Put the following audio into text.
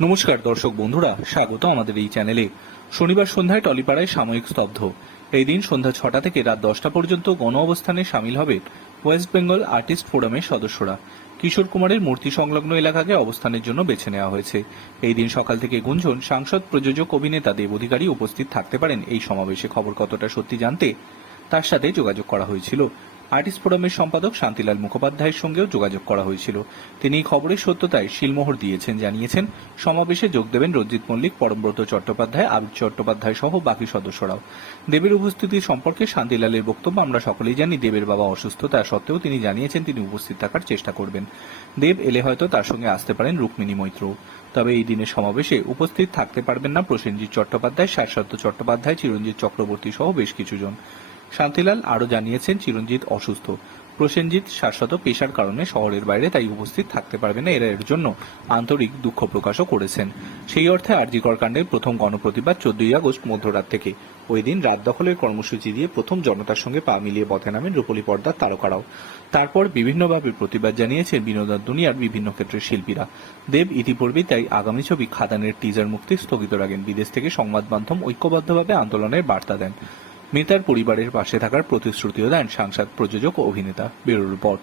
নমস্কার দর্শক বন্ধুরা, স্বাগত আমাদের এই চ্যানেলে। শনিবার সন্ধ্যায় টলিপাড়ায় সাময়িক স্তব্ধ। এই দিন সন্ধ্যা ছটা থেকে রাত দশটা পর্যন্ত গণ অবস্থানে সামিল হবে ওয়েস্ট বেঙ্গল আর্টিস্ট ফোরামের সদস্যরা। কিশোর কুমারের মূর্তি সংলগ্ন এলাকাকে অবস্থানের জন্য বেছে নেওয়া হয়েছে। এই দিন সকাল থেকে গুঞ্জন সাংসদ, প্রযোজক, অভিনেতা দেব অধিকারী উপস্থিত থাকতে পারেন। এই সমাবেশে খবর কতটা সত্যি জানতে তার সাথে যোগাযোগ করা হয়েছিল। আর্টিস্ট ফোরামের সম্পাদক শান্তিলাল মুখোপাধ্যায়ের সঙ্গেও যোগাযোগ করা হয়েছিল। তিনি খবরের সত্যতায় শিলমোহর দিয়েছেন, জানিয়েছেন। সমাবেশে যোগ দেবেন রঞ্জিত মল্লিক, পরমব্রত চট্টোপাধ্যায়, আবির চট্টোপাধ্যায় সহ বাকি সদস্যরাও। দেবের উপস্থিতি সম্পর্কে শান্তিলালের বক্তব্য আমরা সকলেই জানি। দেবের বাবা অসুস্থ, তা সত্ত্বেও তিনি জানিয়েছেন তিনি উপস্থিত থাকার চেষ্টা করবেন। দেব এলে হয়তো তার সঙ্গে আসতে পারেন রুক্মিণী মৈত্র। তবে এই দিনের সমাবেশে উপস্থিত থাকতে পারবেন না প্রসেনজিৎ চট্টোপাধ্যায়, শাশ্বত চট্টোপাধ্যায়, চিরঞ্জিত চক্রবর্তী সহ বেশ কিছুজন। শান্তিলাল আরও জানিয়েছেন চিরঞ্জিত অসুস্থ। প্রসেনজিৎ শাশ্বত পেশার কারণে শহরের বাইরে তাই উপস্থিত থাকতে পারবে না। এরা এর জন্য আন্তরিক দুঃখ প্রকাশও করেছেন। সেই অর্থে আরজিকর কাণ্ডের প্রথম গণপ্রতিবাদ চোদ্দই আগস্ট মধ্যরাত থেকে। ওই দিন রাত দখলের কর্মসূচি দিয়ে প্রথম জনতার সঙ্গে পা মিলিয়ে পথে নামেন রূপলী পর্দার তারকারাও। তারপর বিভিন্নভাবে প্রতিবাদ জানিয়েছেন বিনোদন দুনিয়ার বিভিন্ন ক্ষেত্রের শিল্পীরা। দেব ইতিপূর্বেই তাই আগামী ছবি খাদানের টিজার মুক্তি স্থগিত রাখেন। বিদেশ থেকে সংবাদ মাধ্যম ঐক্যবদ্ধভাবে আন্দোলনের বার্তা দেন। মেতার পরিবারের পাশে থাকার প্রতিশ্রুতিও দেন সাংসদ প্রযোজক অভিনেতা বেরুল রিপোর্ট